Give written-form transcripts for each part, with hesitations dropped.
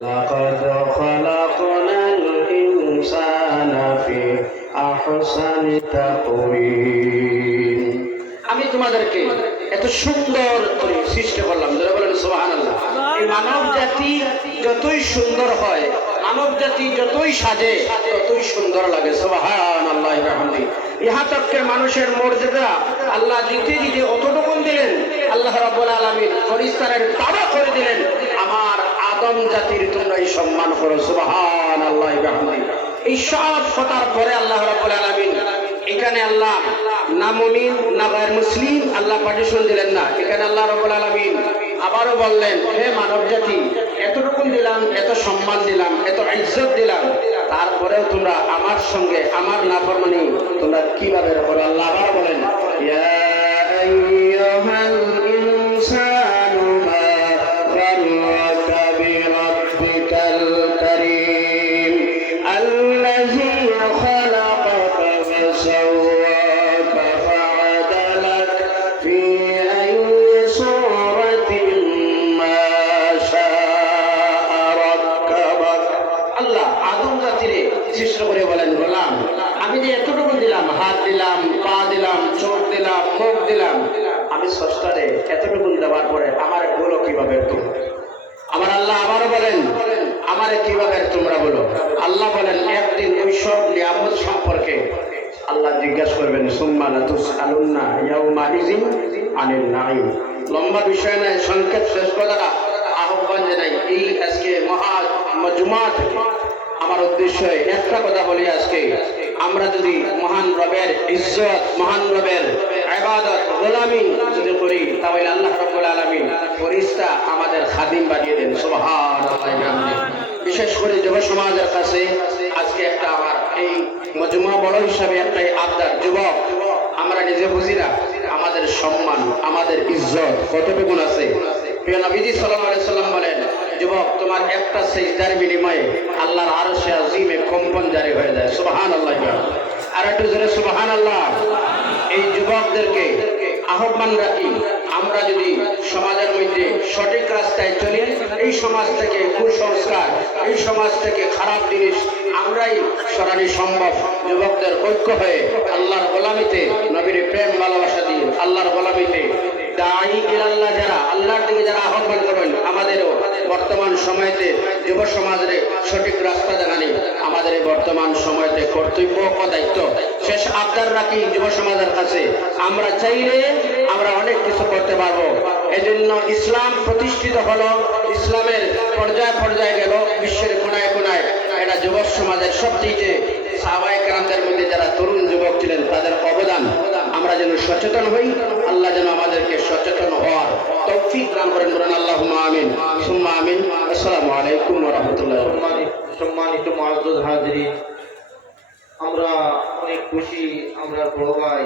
لقد خلقنا الإنسان في أحسن تقويم আমি তোমাদেরকে এত সুন্দর করে সৃষ্টি করলাম, যারা বলেন সুবহানাল্লাহ। এই মানব জাতি যতই সুন্দর হয়, মানব জাতি যতই সাজে ততই সুন্দর লাগে। সুবহানাল্লাহ বিহামদি। ইহা তককে মানুষের মর্যাদা আল্লাহ দিতে দিতে অতটুকু দিলেন, আল্লাহ রাব্বুল আলামিন ফেরেশতাদের তাবা করে দিলেন, আমার আদম জাতির তোমরাই সম্মান করো। সুবহানাল্লাহ বিহামদি। এই সব কথার পরে আল্লাহ রাব্বুল আলামিন এখানে আল্লাহ না মুমিন না গায়র মুসলিম আল্লাহ পার্টিশন দিলেন না। এখানে আল্লাহ রাব্বুল আলামিন আবারও বললেন, হে মানব জাতি, এতটুকু দিলাম, এত সম্মান দিলাম, এত ইজ্জত দিলাম, তারপরেও তোমরা আমার সঙ্গে আমার নাফরমানি তোমরা কিভাবে করো? আল্লাহ আবার বলেন, ইয়া আইয়ুহাল ইনসানু মা গাররাকা বিরাব্বিকাল কারীম আল্লাযী খালাকাকা ফাসাওয়াকা ফাআদালাক ফি আইয়ি সূরাতিন মা শাআ রাক্কাবাক। আল্লাহ আদম জাতিরে সৃষ্টি করে বলেন, গোলাম, আমি যে এতটুকু দিলাম, হাত দিলাম, পা দিলাম, চোখ দিলাম, মুখ দিলাম, আমি স্রষ্টারে এতটুকু দেওয়ার পরে আমার বলো কিভাবে তোমরা? আমার আল্লাহ আবারও বলেন, আমারে কিভাবে তোমরা বলো? আল্লাহ বলেন, একদিন ওই সব নিয়ামত সম্পর্কে আল্লাহ জিজ্ঞাসা করবেন, সুম্মা লাতুসআলুন্না ইয়াউমাইযিন আনিন নাঈম। লম্বা বিষয় নয়, সংক্ষেপ শেষ কথাটা আহ্বান জানাই এই আজকে মহা মজমা থেকে। আমার উদ্দেশ্য একটা কথা বলি, আজকে আমরা যদি মহান রবের ইজ্জত, মহান রবের ইবাদত, গোলামি যদি করি, তাহলে আল্লাহ রাব্বুল আলামিন ফেরেশতা আমাদের খাদিম বানিয়ে দেন। সুবহানাল্লাহ। বিশেষ করে যুব সমাজের কাছে আজকে একটা আমার এই মজমা বড় হিসাবে একটাই আবদার, যুবক, আমরা নিজে বুঝি না আমাদের সম্মান, আমাদের ইজ্জত কতটুকু আছে। প্রিয় নবীজি সাল্লাল্লাহু আলাইহি সাল্লাম বলেন, যুবক, তোমার একটা সিজদার বিনিময়ে আল্লাহর আরশে আজিমে কম্পন জারি হয়ে যায়। সুবহানাল্লাহ। আর একটু জোরে সুবহানাল্লাহ। এই যুবকদেরকে আহ্বান রাখি, আমরা যদি সমাজের মধ্যে সঠিক রাস্তায় চলি, এই সমাজ থেকে কুসংস্কার, এই সমাজ থেকে খারাপ জিনিস আমরাই সরানো সম্ভব। যুবকদের ঐক্য হয়ে আল্লাহর গোলামিতে, নবীর প্রেম ভালোবাসা দিয়ে আল্লাহর গোলামিতে দাঈ ইলাল্লাহ, যারা আল্লাহর দিকে যারা আহ্বান করেন, আমাদেরও বর্তমান সময়তে যুব সমাজের সঠিক রাস্তা দেখানি আমাদের এই বর্তমান সময়তে কর্তব্য ও দায়িত্ব। শেষ আবদার রাখি যুব সমাজের কাছে, আমরা চাইলে আমরা অনেক কিছু করতে পারবো। এজন্য ইসলাম প্রতিষ্ঠিত হলো, ইসলামের পর্যায়ে পর্যায়ে গেল বিশ্বের কোনায় কোনায়। এটা যুব সমাজের সবচেয়ে সাহাবায়ে কেরামদের মধ্যে যারা তরুণ যুবক ছিলেন তাদের অবদান। আমরা যেন সচেতন হই, আল্লাহ যেন আমাদেরকে সচেতন হওয়ার তৌফিক দান করেন। বলেন আল্লাহুম্মা আমিন সুম্মা আমিন। আসসালামু আলাইকুম ওয়া রাহমাতুল্লাহি ওয়া বারাকাতুহু। সম্মানিত মুআজ্জাজ হাজিরিন, আমরা অনেক খুশি, আমরা বড় ভাই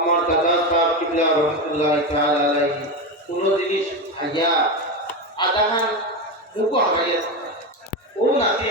আমার দাদা সাহেব কিবলা রহমাতুল্লাহি তাআলা আলাইহি কোন জিনিস ভাইয়া আদাহান মুখ হারাইয়া ও নাকি